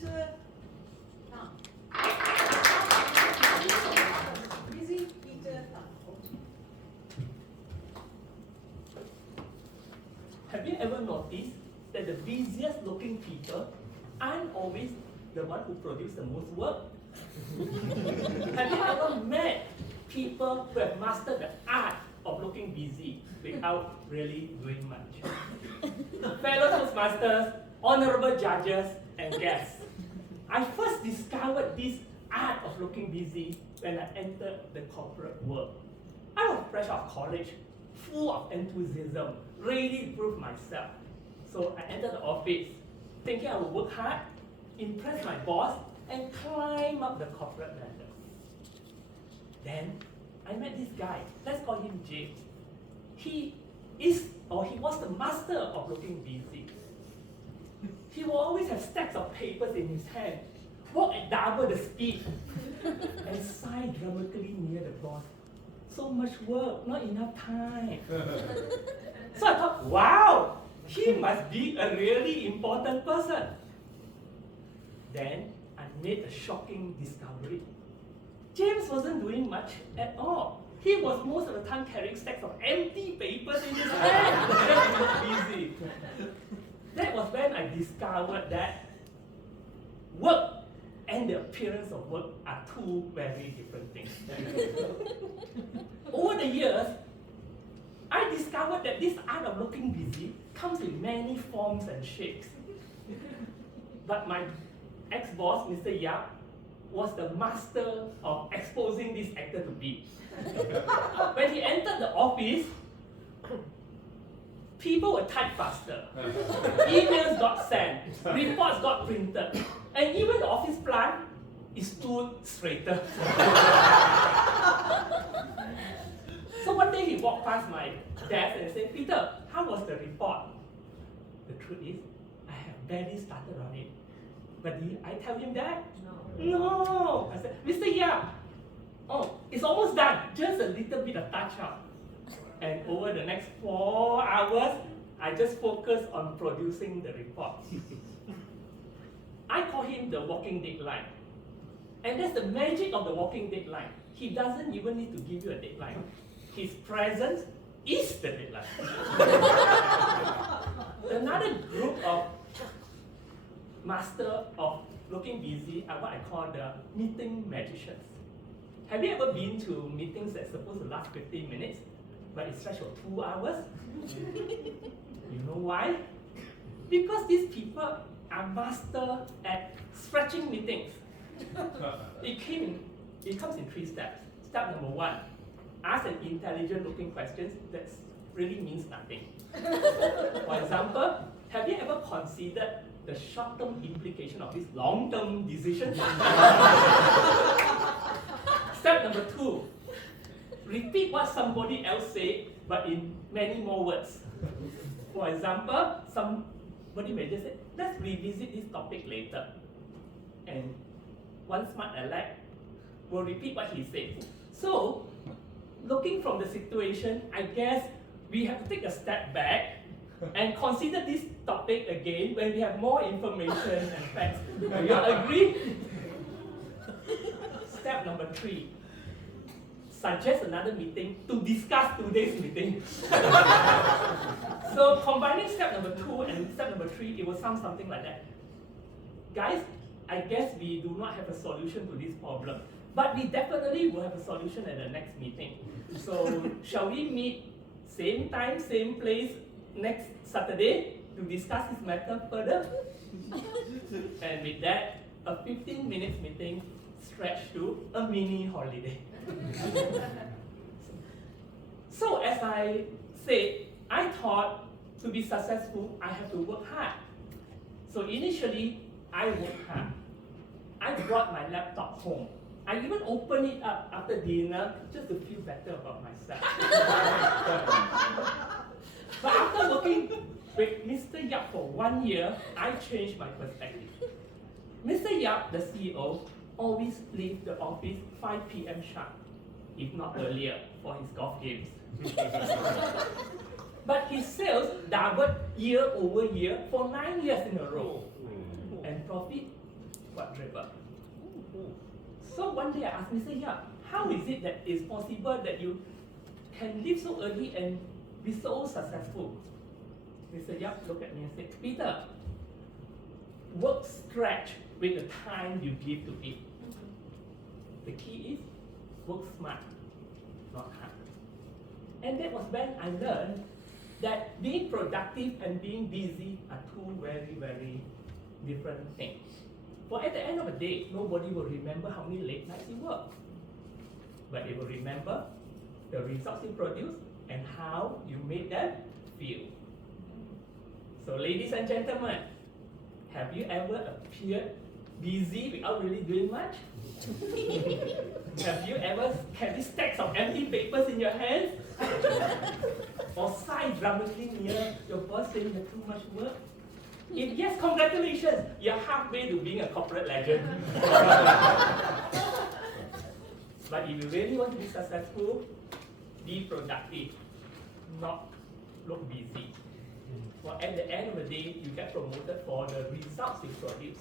Peter Thumb. Busy Peter Thumb. Have you ever noticed that the busiest looking people aren't always the one who produce the most work? Have you ever met people who have mastered the art of looking busy without really doing much? Fellow Toastmasters, honorable judges, and guests, I first discovered this art of looking busy when I entered the corporate world. I was fresh out of college, full of enthusiasm, ready to prove myself. So I entered the office, thinking I would work hard, impress my boss, and climb up the corporate ladder. Then I met this guy, let's call him James. He was the master of looking busy. He will always have stacks of papers in his hand, walk at double the speed, and sigh dramatically near the boss. So much work, not enough time. So I thought, wow, he must be a really important person. Then I made a shocking discovery. James wasn't doing much at all. He was most of the time carrying stacks of empty papers in his hand. Just to look busy. That was when I discovered that work and the appearance of work are two very different things. Over the years, I discovered that this art of looking busy comes in many forms and shapes. But my ex-boss, Mr. Yap, was the master of exposing this actor to be. When he entered the office, people were typed faster. Emails got sent, reports got printed, and even the office plant is stood straighter. So one day he walked past my desk and said, "Peter, how was the report?" The truth is, I have barely started on it. But did I tell him that? No. I said, "Mr. Yap, it's almost done. Just a little bit of touch up." And over the next 4 hours, I just focused on producing the report. I call him the walking deadline. And that's the magic of the walking deadline. He doesn't even need to give you a deadline. His presence is the deadline. Another group of master of looking busy are what I call the meeting magicians. Have you ever been to meetings that's supposed to last 15 minutes, but it stretched for 2 hours? You know why? Because these people are master at stretching meetings. It comes in 3 steps. Step number 1, ask an intelligent looking questions that really means nothing. For example, have you ever considered the short-term implication of this long-term decision? Step number 2, repeat what somebody else said, but in many more words. For example, somebody may just say, "Let's revisit this topic later." And one smart aleck will repeat what he said. So, looking from the situation, I guess we have to take a step back and consider this topic again when we have more information and facts. Do you agree? Step number 3, suggest another meeting to discuss today's meeting. So combining step number 2 and step number 3, it will sound something like that. Guys, I guess we do not have a solution to this problem, but we definitely will have a solution at the next meeting. So shall we meet same time, same place next Saturday to discuss this matter further? And with that, a 15 minutes meeting stretched to a mini holiday. So as I said, I thought to be successful, I have to work hard. So initially, I worked hard. I brought my laptop home. I even opened it up after dinner just to feel better about myself. But after working with Mr. Yap for 1 year, I changed my perspective. Mr. Yap, the CEO, always leaves the office 5 p.m. sharp, if not earlier, for his golf games. But his sales doubled year over year for 9 years in a row. And profit quadruple. So one day I asked him, say, yeah, how is it that it's possible that you can leave so early and be so successful? Mr. Yap looked at me and said, Peter, work stretch with the time you give to it. The key is work smart, not hard. And that was when I learned that being productive and being busy are two very, very different things. For at the end of the day, nobody will remember how many late nights you work. But they will remember the results you produce and how you made them feel. So ladies and gentlemen, have you ever appeared busy without really doing much? Have you ever carried stacks of empty papers in your hands? Or sigh dramatically near your boss saying you have too much work? If yes, congratulations, you're halfway to being a corporate legend. But if you really want to be successful, be productive, not look busy. For at the end of the day, you get promoted for the results you produce,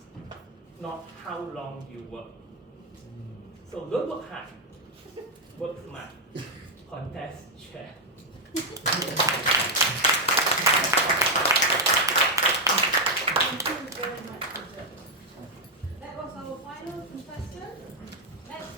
not how long you work. So don't work hard, work smart. Contest chair.